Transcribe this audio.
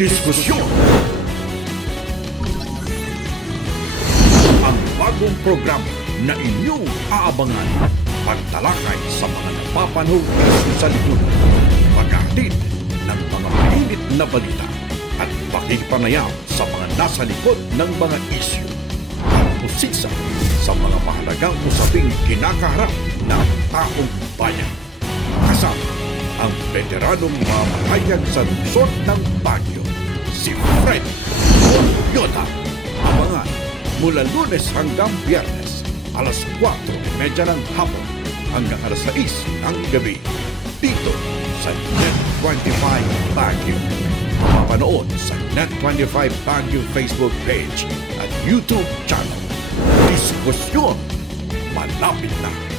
Diskusyon. Ang bagong programa na inyong aabangan. Pagtalakay sa mga napapanahong isyu sa lipunan. Paghahatid ng mga mainit na balita at pakikipanayam sa mga nasa likod ng mga isyu. Pusisa sa mga mahalagang usaping kinakaharap ng taong bayan. Kasama ang veteranong mamahayag sa lungsod ng Baguio, si Fred Yota. Abangan mula Lunes hanggang Biyernes, alas 4:30 ng hapon hanggang alas 6 ng gabi. Dito sa Net25 Baguio. Mapanood sa Net25 Baguio Facebook page at YouTube channel. Diskusyon malapit na.